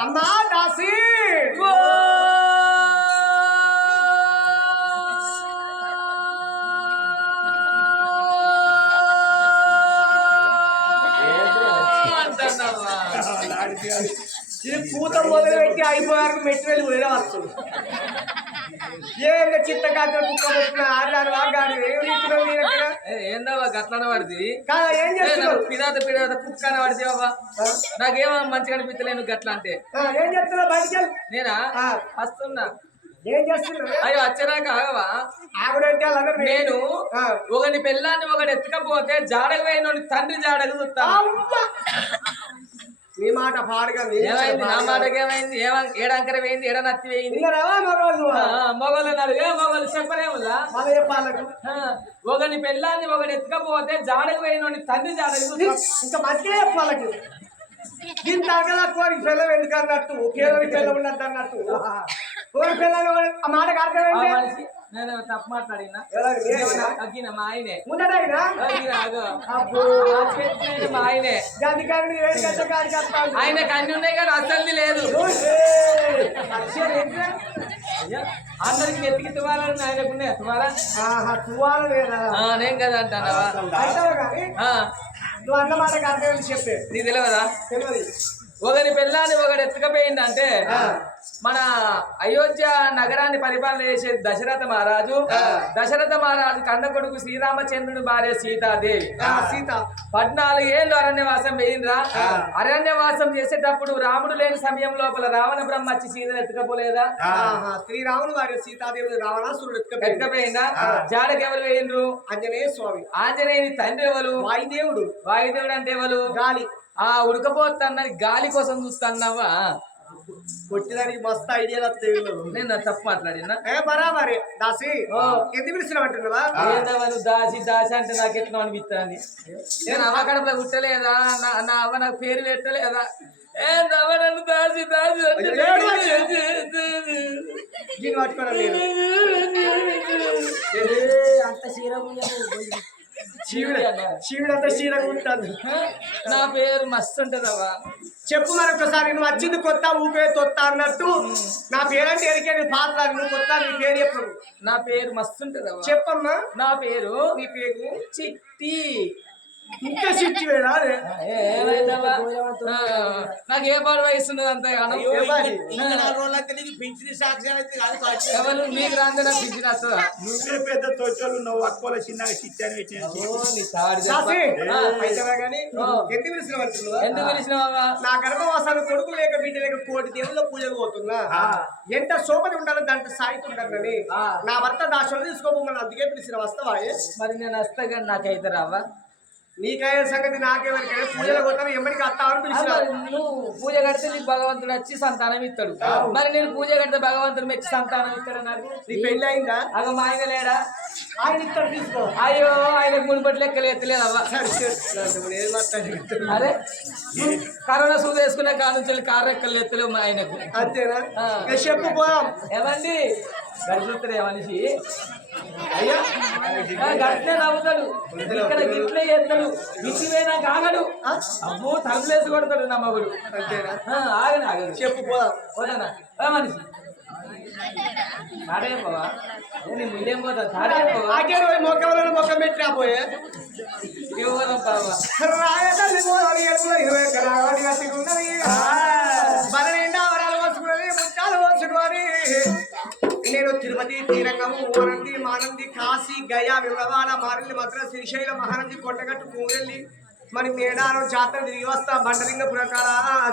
అమ్మా దాసి ఇది పూత మొదలు పెట్టి అయిపోయారు మెటీరియల్ వేరే వస్తుంది కుక్క గట్లన పడిది ఏం చేస్తున్నావు? పిదాత పడితే బాబా. నాకేమో మంచిగా అనిపించలేను గట్ల అంటే. ఆ, ఏం చేస్తున్నావు? బయటికి వెళ్ళు. నేనా. వస్తున్నా. ఏం చేస్తున్నావు? అయ్యో వచ్చరాక ఆగవా? నేను. ఒకని పెళ్ళాన్ని ఒకటి ఎత్తుకపోతే జాడకు పోయిన తండ్రి జాడకు చూస్తాను! నీ మాట పాడుగా ఏమైంది? నా మాటకి ఏమైంది ఏమ ఏడంకర పోయింది? ఏడ నత్తి అడుగు ఏ మళ్ళీ చెప్పాలకు ఒకని పెళ్ళాన్ని ఒకటి ఎత్తుకపోతే జాడకు పోయిన తండ్రి జాడకు ఇంకా మంచిగా చెప్పాలకు దీని తగ్గల పిల్లలు ఎందుకు అన్నట్టు? కేవలం పిల్ల ఉన్నట్టు అన్నట్టు. కోరి పిల్లలు ఆ అర్థమైంది? నేను తప్పు మాట్లాడినా? అగ్గిన మా ఆయనే. మా ఆయనే. ఆయనకు అన్ని ఉన్నాయి కానీ అసలు లేదు. అందరికి నెత్తికి తువాలని ఆయనకున్నాయి తువాలా ఆహా, తువ్వాలు లేదా? ఆ, నేను కదా అంటావు నువ్వు అన్న అర్థమైంది చెప్పే. నీకు తెలియదా తెలియదు ఒకరి పెళ్ళాన్ని ఒకటి ఎత్తుకపోయింది అంటే. మన అయోధ్య నగరాన్ని పరిపాలన చేసే దశరథ మహారాజు. దశరథ మహారాజు కన్న కొడుకు శ్రీరామచంద్రుని భార్య సీతాదేవి. సీత. పద్నాలుగు ఏళ్ళు అరణ్యవాసం వేయిండ్రా? అరణ్యవాసం చేసేటప్పుడు రాముడు లేని సమయం లోపల రావణ బ్రహ్మ వచ్చి సీతను ఎత్తుకపోలేదా? ఆహా, శ్రీరాములు వారి సీతాదేవుడు రావణాసురుడు. ఎత్తుకపోయిందా? జాడకి ఎవరు వేయిండ్రు? ఆంజనేయ స్వామి. ఆంజనేయుని తండ్రి ఎవరు? వాయుదేవుడు. వాయుదేవుడు అంటే ఎవరు? గాలి. ఆ ఉడకపోతాన్నని గాలి కోసం చూస్తున్నావా? కొట్టడానికి మస్తు ఐడియాలు వస్తాయి వీళ్ళు. నేను తప్పు మాట్లాడినా? ఏ బరాబరి దాసి. ఓ. ఎందుకు నువ్వు దాసి దాసి అంటే నాకు ఎట్లా అనిపిస్తుంది నేను అవ్వకడపలో కుట్టలేదా నా నా అవ్వ నాకు పేరు పెట్టలేదా? నన్ను దాసి దాసి అంటే అంత సీరం ఉంటాడు నా పేరు మస్తు ఉంటదవ్వా చెప్పు మరొకసారి నువ్వు వచ్చింది కొత్త ఊపే తొత్త అన్నట్టు. నా పేరంటే ఎరికే నీ పాత్ర నువ్వు కొత్త నీ పేరు చెప్పు. నా పేరు మస్తు ఉంటదవ్వా చెప్పమ్మా. నా పేరు నీ పేరు? చిట్టి. నాకు ఏ పాడు వయసు ఉన్నది అంతగానో ఏమని? ఎవరు మీకు రాందే నాకు వస్తుందా? నువ్వే పెద్ద తొట్టలు నువ్వు అక్కోల చిన్నగా చిచ్చాని. ఎందుకు పిలిచినావా నా గర్భవాసాలు కొడుకు లేక బిడ్డ లేక కోటి దేవుళ్ళ పూజకు పోతున్నా. ఎంత శోభని ఉండాలో దాంట్లో సాయితీ ఉండాలని. నా భర్త దాశలు తీసుకోమని అందుకే పిలిచిన వస్తావా? మరి నేను వస్తా కానీ నాకైతే రావా? నీకయ్యే సంగతి నాకేమరికైనా పూజలకు పోతాను ఎమ్మడికి వస్తావని పిలిచిన. నువ్వు పూజ కడితే నీకు భగవంతుడు వచ్చి సంతానం ఇస్తాడు. మరి నేను పూజ కడితే భగవంతుడు మెచ్చి సంతానం ఇస్తాడు నాకు? నీ పెళ్ళి అయిందా? అగ మా ఆయన లేడా? ఆయన ఇస్తాడు తీసుకో. అయ్యో ఆయన ముడిపట్టి లెక్కలు ఎత్తలేదు? అవ్వ అరే కరోనా సూది వేసుకునే కాడ నుంచి కారు రెక్కలు ఎత్తలేవు మా ఆయనకు. అంతేనా? చెప్పు పోదాం. ఏమండి? గడుపుతారే మనిషి అయ్యా? ఆ, గట్లే నవ్వుతాడు. ఇక్కడ గిట్లే చేస్తాడు. గిట్లే కాగడు ఆ? అమ్మో తలుపులేసి కొడతాడు నా మగుడు. ఆగను ఆగదు చెప్పు పోదాం పోతానా? మనిషి. తాడే పోవా ఏ, నీ ముందేం పోతా తాడే పోవా పోయి మొక్కలను మొక్క పెట్టి రాబోయే ఇవ్వ పోదాం పావా రాయతల్లి పోదాలి ఎలుగులో ఇరవై కట్టుకున్నది నిండా వరాలు వస్తున్నది ముత్యాలు వస్తున్నది నేను తిరుపతి తీరంగము ఓనంది మానంది కాశీ గయా విమలవాడ మారిల్లి మద్ర శ్రీశైల మహానంది కొండగట్టు కూరెల్లి మరి మేడారం జాతర తిరిగి వస్తా బండలింగ పురకాల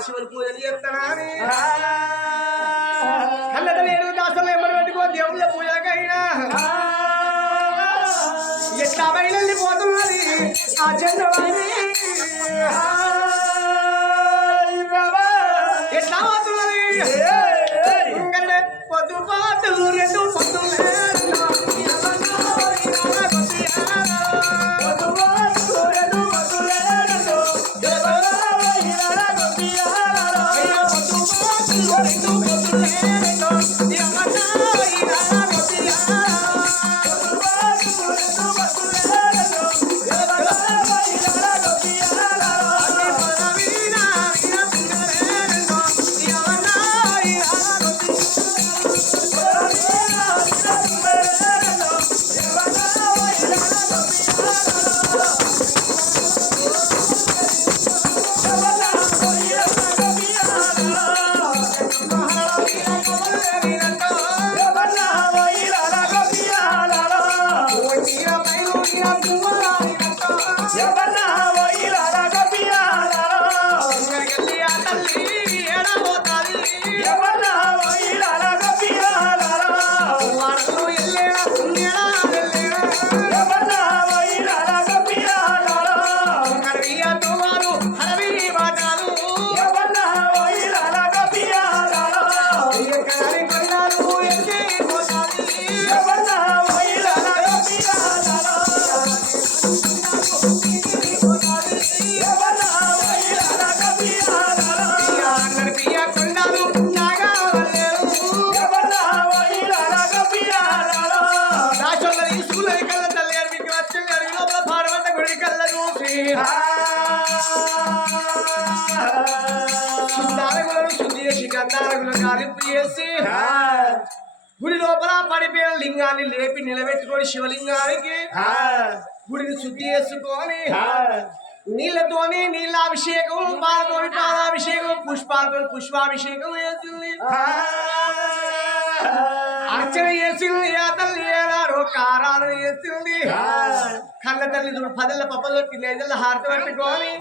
శివుని పూజలు చేస్తానని కళ్ళట నేను దాసలు ఎమ్మడి పెట్టుకో దేవుళ్ళ పూజకైనా. ఎట్లా బయలుపోతున్నది ఆ చంద్రవాణి? ఎట్లా పోతున్నది? పొద్దు పాటు రెండు లేపి నిలబెట్టుకొని శివలింగానికి గుడిని శుద్ధి చేసుకొని నీళ్ళతోని నీళ్ళాభిషేకం పాలతోని పాలాభిషేకం పుష్పాలతో పుష్పాభిషేకం చేసింది. అర్చన చేసింది ఏ తల్లి ఏనాడో కారాలు చేసింది. కన్న తల్లి చూడు పదల పప్పలు తినేదల హారతి పట్టుకొని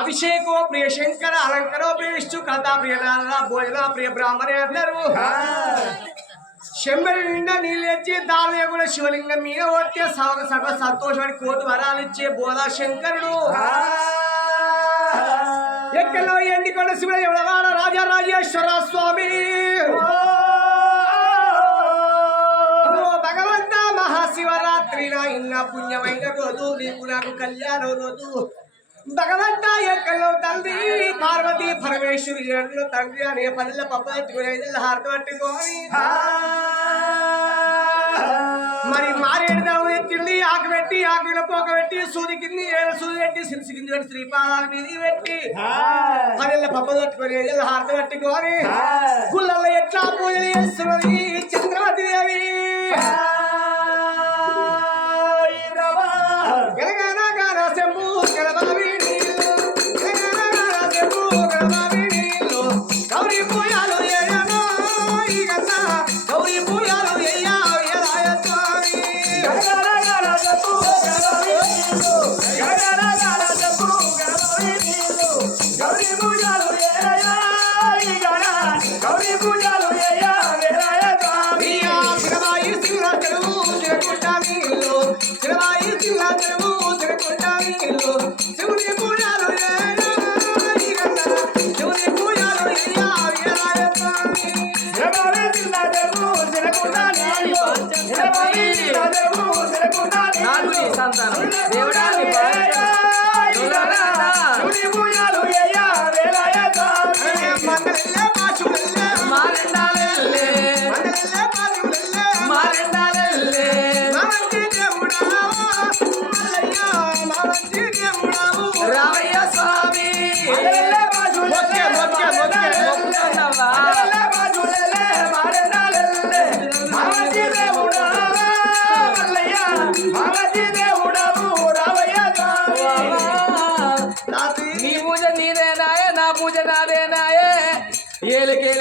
అభిషేకో ప్రియ శంకర అలంకరో ప్రియ విష్ణు కథా ప్రియ నారాయణ, భోజన ప్రియ బ్రాహ్మణే అందరు శంబరి నిండా నీళ్ళు ఇచ్చి కూడా శివలింగం మీద ఒట్టే సవక సగ సంతోషపడి కోటి వరాలు ఇచ్చే బోధా శంకరుడు. ఎక్కడో ఎండికొండ శివ ఎవడవాడ? రాజా రాజేశ్వర స్వామి. భగవంత మహాశివరాత్రి నా ఇన్న పుణ్యమైన రోజు నీకు నాకు కళ్యాణ రోజు. భగవంత ఎక్కడో తండ్రి పార్వతి పరమేశ్వరి ఏడులో తండ్రి అనే పనుల పప్పట్టుకుని హారత పట్టుకొని మరి మారేడుదాము ఎత్తింది ఆకు పెట్టి ఆకుల పోక పెట్టి సూది కింది ఏడు సూది పెట్టి సిరిసి కింది పెట్టి శ్రీపాదాల మీద పెట్టి పనుల పప్ప పట్టుకొని హారత పట్టుకొని గుళ్ళల్లో ఎట్లా పూజలు చేస్తున్నది చంద్రవతి దేవి Christ, you have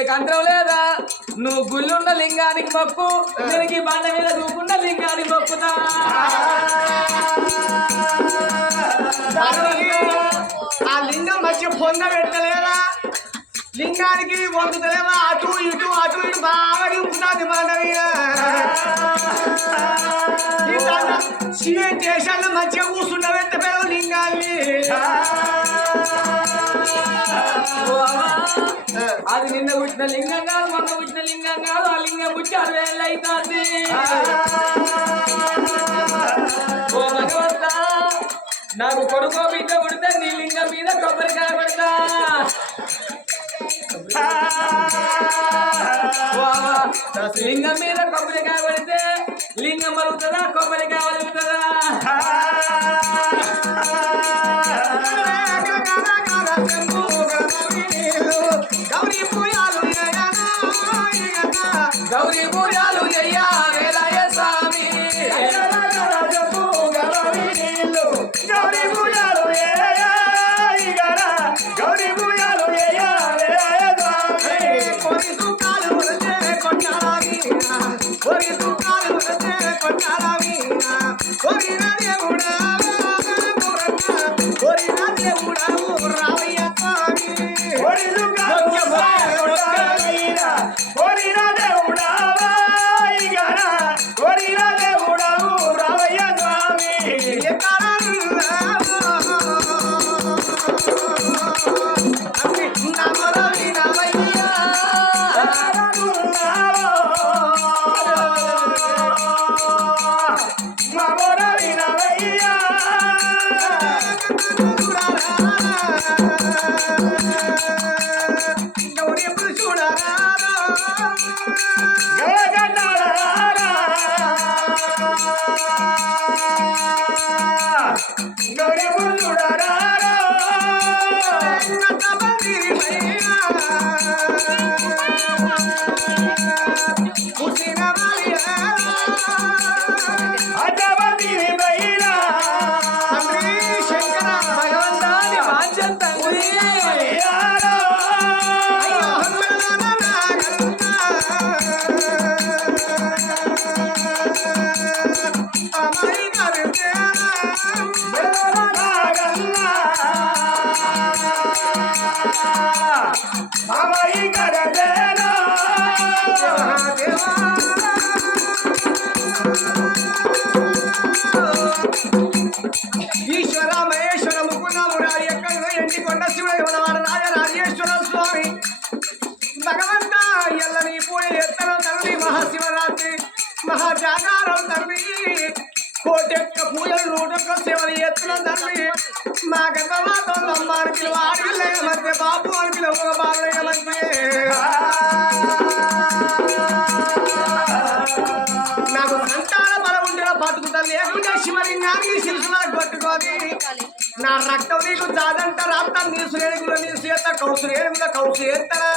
ఏలికేలికి అంతరం లేదా? నువ్వు గుళ్ళున్న లింగానికి పప్పు దీనికి బండ మీద దూకున్న లింగానికి మొక్కుతా ఆ లింగం మధ్య పొంద పెట్టలేదా? లింగానికి వండుతలేవా అటు ఇటు అటు ఇటు బాగా నింపుతాది మాట మీద శివేం దేశాల్లో మంచిగా ఎంత పేరు లింగాన్ని? అది నిన్న పుట్టిన లింగం కాదు మొన్న పుట్టిన లింగం కాదు ఆ లింగం పుట్టి అరవై ఏళ్ళు అవుతుంది ఓ భగవంత నాకు కొడుకో బిడ్డ పుడితే నీ లింగం మీద కొబ్బరికాయ పెడతా లింగం మీద కొబ్బరి పెడితే లింగం మరుగుతుందా కొబ్బరి మరుగుతుందా గౌరీ పూయాలు గౌరీ పూజలు నాకు సంతాన బలం ఉండిన బతుకుతా లేకుంటే నీ శిల్సులా కొట్టుకోది నా రక్తం నీకు చాదంట రక్తం నీ ఏనుగుల నీ సీత కౌసు ఏనుగుల కౌసు ఎత్తనా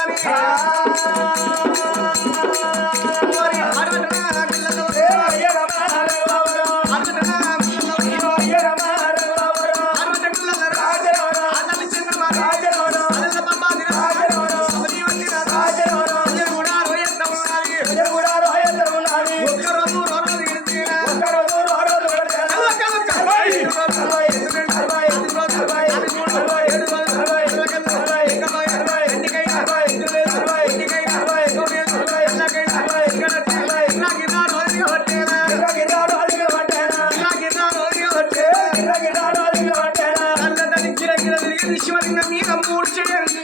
శివలింగం మీద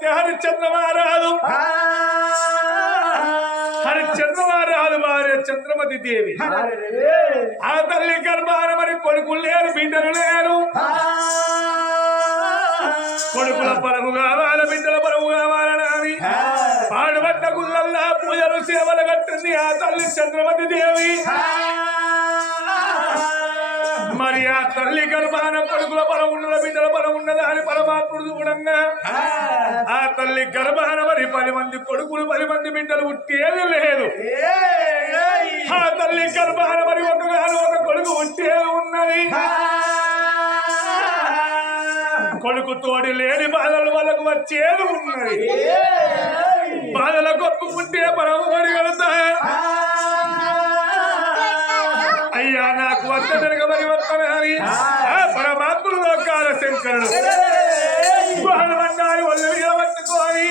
సత్య హరిశ్చంద్ర మహారాజు హరిశ్చంద్ర మహారాజు భార్య చంద్రమతి దేవి ఆ తల్లి గర్భాన మరి కొడుకులు లేరు బిడ్డలు లేరు. కొడుకుల పరము కావాల బిడ్డల పరము కావాలని పాడుబట్ట గుళ్ళల్లా పూజలు సేవలు కట్టింది ఆ తల్లి చంద్రమతి దేవి. మరి ఆ తల్లి గర్భాన కొడుకుల పరం ఉన్నద బిడ్డల పరం ఉన్నదా అని పరమాత్ముడు చూడంగా. ఆ. తల్లి గర్భాన మరి పది మంది కొడుకులు పది మంది బిడ్డలు పుట్టేది లేదు. ఆ తల్లి గర్భాన మరి ఒక ఒక కొడుకు పుట్టేది ఉన్నది? కొడుకు తోడి లేని బాధలు వాళ్ళకు వచ్చేది ఉన్నది? బాధల కొప్పుకుంటే పరమ కలుతా అయ్యా తిరగబడి వస్తానని ఆ పరమాత్ముడు లోకాల శంకరుడు. హనుమన్నారి ఒళ్ళు మీద పట్టుకొని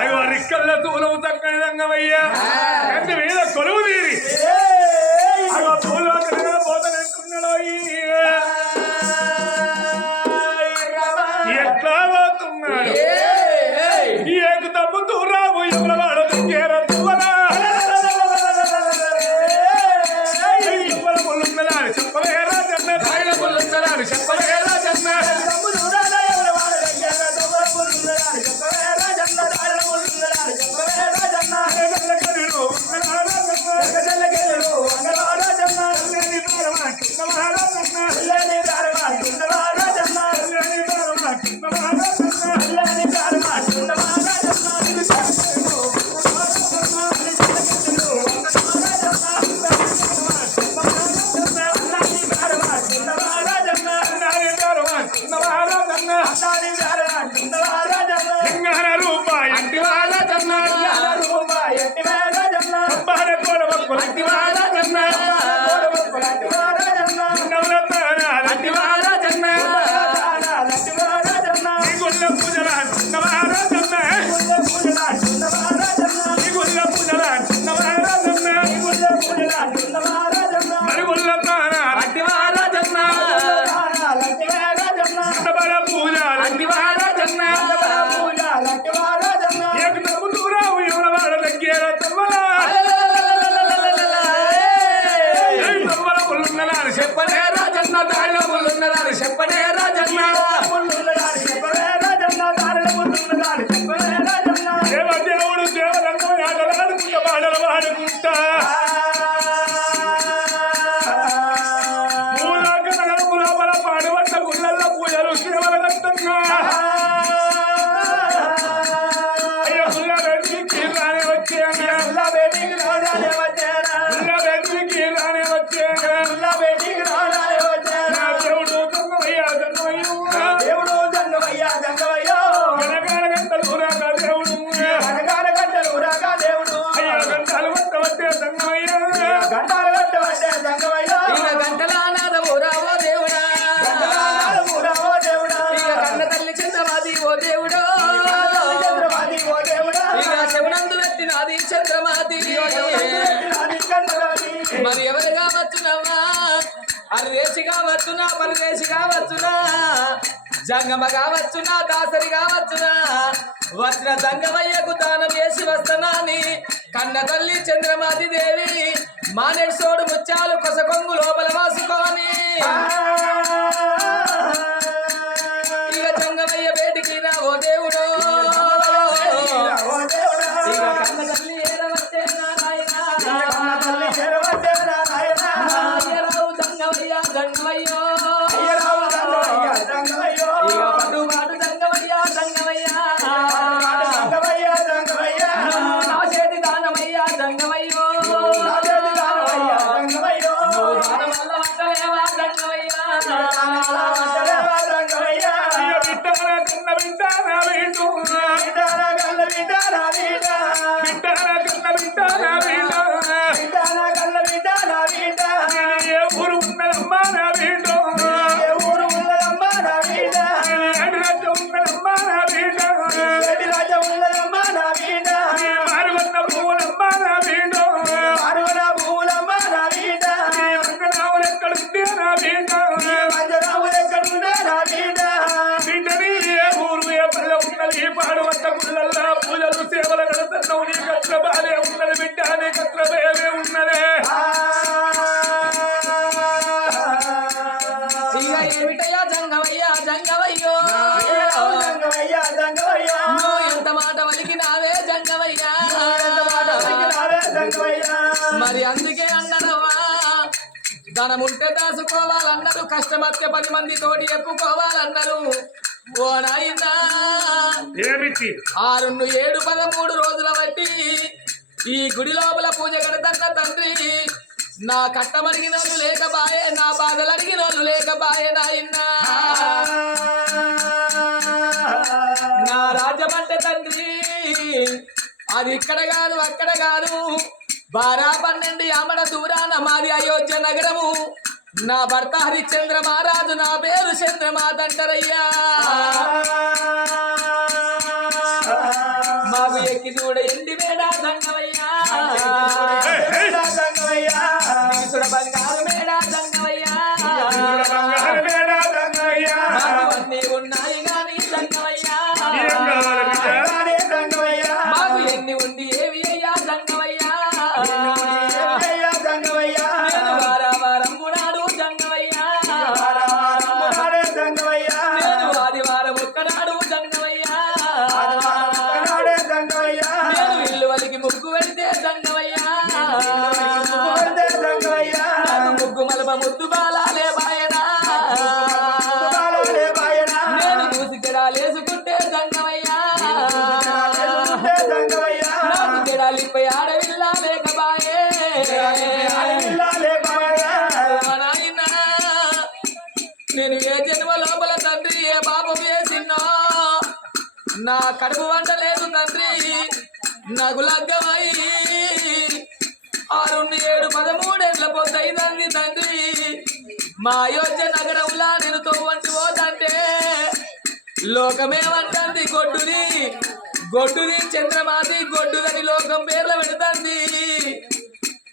అయ్యో రిక్కల్ల తూలము చక్కని రంగమయ్యా. మీద కొలువు తీరి. అయ్యో పూలో పోతనంటున్నాడు బల పూజ లక్కివాడ జన్న పూజ లక్కివాడ జన్న ఏక నవ్వుతూ రావు ఎవరవాడ దగ్గర తమ్మల. తమ్మల ముళ్ళున్నదారు చెప్పనే రాజన్న దారిలో ముళ్ళున్నదారు చెప్పనే రాజన్న జంగమ కావచ్చునా దాసరి కావచ్చునా? వచ్చిన జంగమయ్యకు దానం చేసి వస్తున్నాని కన్న తల్లి చంద్రమాది దేవి. మానేసోడు ముత్యాలు కొసకొంగు లోపల వాసుకొని Amen. ధనముంటే దాచుకోవాలన్నారు కష్టమత్తే పది మంది తోటి చెప్పుకోవాలన్నారు ఓ నాయనా ఆరున్ను ఏడు పదమూడు రోజుల బట్టి ఈ గుడి లోపల పూజ కడతన్న తండ్రి. నా కట్టమడిగిన వాళ్ళు లేకబాయే నా బాధలు అడిగిన వాళ్ళు లేకబాయే నాయనా నా రాజమంటే తండ్రి అది ఇక్కడ కాదు అక్కడ కాదు. బారా పన్నెండు యామడ దూరాన మాది అయోధ్య నగరము నా భర్త హరిశ్చంద్ర మహారాజు నా పేరు చంద్రమాదంటరయ్యా మాకు ఎక్కి చూడ ఎండి మేడ దంగవయ్యా తీసుడ ముగ్గు పెడితే నాకు ముగ్గు మలప ముద్దు బాలాలే బాయనా. నేను దూసి గిడాలేసుకుంటే దంగవయ్యా నాకు గిడాలిపై ఆడవిల్లా లేక బాయే. నాయనా నేను ఏ జన్మ లోపల తండ్రి ఏ పాపం వేసిన్నో నా కడుపు వంట మా అయోధ్య నగరంలా నేను తోవంటి పోతంటే లోకమేమంటుంది గొడ్డుని. గొడ్డుని చంద్రమాది గొడ్డుదని లోకం పేర్ల పెడుతుంది.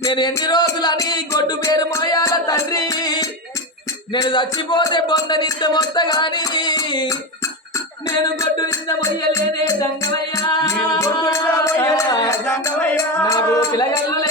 నేను ఎన్ని రోజులని గొడ్డు పేరు మోయాల తండ్రి. నేను చచ్చిపోతే బొంద నింద మొత్త గాని. నేను గొడ్డు నింద మొయ్యలేనే జంగమయ్యా. అడిగినావే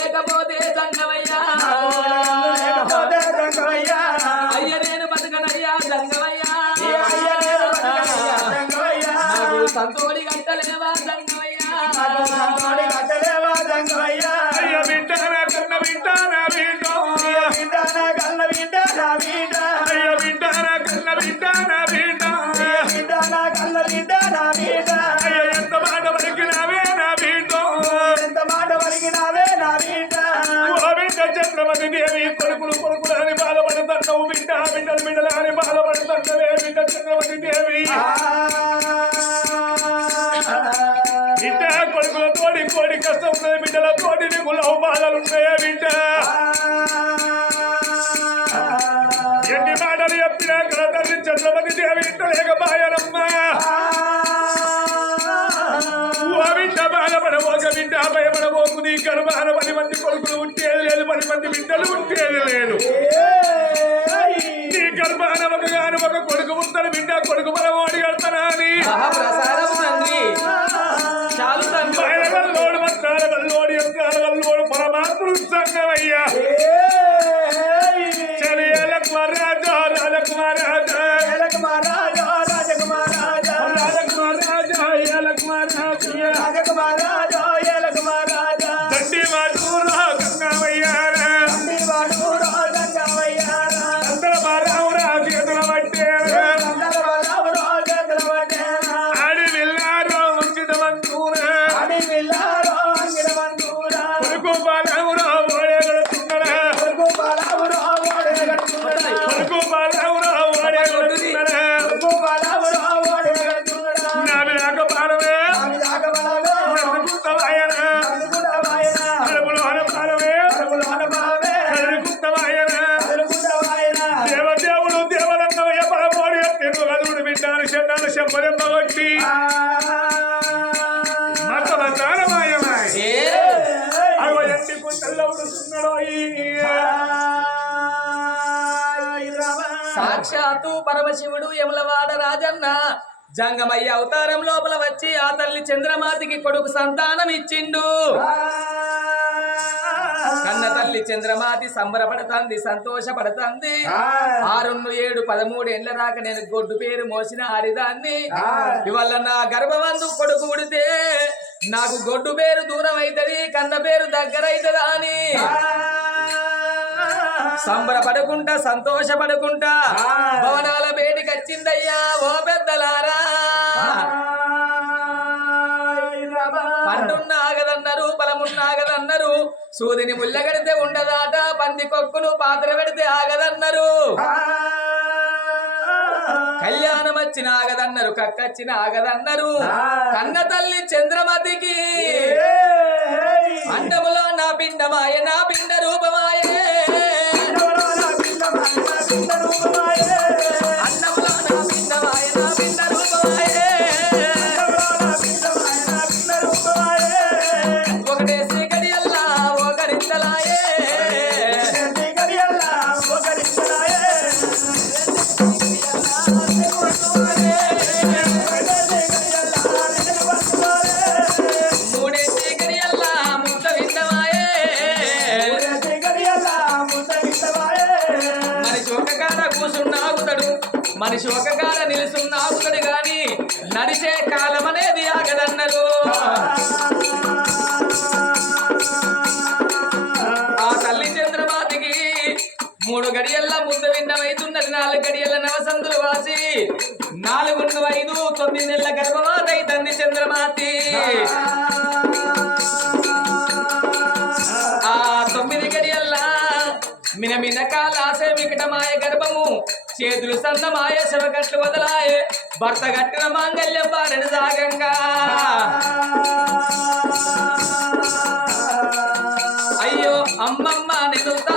దేవి కొడుకులు కొడుకులు అని బాధపడుతున్నావు బిడ్డ బిడ్డలు బిడ్డలు అని బాధపడుతున్నవే బిడ్డ చంద్రమతి దేవి. బిడ్డ కొడుకుల తోడి కోడి కష్టం ఉన్నది బిడ్డల తోడి నీకు లవ్ బాధలు ఉన్నాయా బిడ్డ. ఎన్ని మాటలు చెప్పినా కల తల్లి చంద్రమతి దేవి ఇంట లేకపాయనమ్మా ఓ బిడ్డ బాధపడబోక బిడ్డ భయపడబోకు నీ పది పది మంది బిడ్డలు ఉంటేది లేదు. నీ గర్భాన ఒక గాను ఒక కొడుకు ఉంటాడు బిడ్డ కొడుకు బలవాడి కడతానా అని వల్లోడు మంత్రాల వల్లోడు యంత్రాల వల్లోడు పరమాత్ముడు సంగమయ్యా సాక్షాత్తు పరమశివుడు యములవాడ రాజన్న. జంగమయ్య అవతారం లోపల వచ్చి ఆ తల్లి చంద్రమాతికి కొడుకు సంతానం ఇచ్చిండు. కన్న తల్లి చంద్రమాతి సంబరపడుతుంది సంతోషపడుతుంది. ఆరున్ను ఏడు పదమూడు ఏళ్ళ దాకా నేను గొడ్డు పేరు మోసిన ఆడిదాన్ని ఇవాళ నా గర్భవంతు కొడుకు ఉడితే నాకు గొడ్డు పేరు దూరం అవుతుంది కన్న పేరు దగ్గర అవుతుందా అని సంబరపడుకుంటా సంతోషపడుకుంటా భవనాల బేటికి వచ్చిందయ్యా ఓ పెద్దలారా. పండున్నాగదన్నారు సూదిని ముల్లగడితే ఉండదాట పంది కొక్కును పాత్ర పెడితే ఆగదన్నారు. కళ్యాణం వచ్చిన ఆగదన్నారు కక్కచ్చిన ఆగదన్నారు. కన్న తల్లి చంద్రమతికి అండములో నా పిండమాయ నా పిండ రూపమాయే అన్నములో నడిచే కాలం అనేది ఆగదన్నారు. ఆ తల్లి చంద్రబాతికి మూడు గడియల్ల ముద్ద విన్నమైతున్నది నాలుగు గడియల్ల నవసంతులు వాసి నాలుగు ఐదు తొమ్మిది నెలల గర్భవాత తండ్రి చంద్రమాతి వికటమాయ గర్భము. చేతులు సన్నమాయ శవకట్లు వదలాయే. భర్త కట్టిన మాంగల్యం వారని సాగంగా అయ్యో అమ్మమ్మ నిలుతా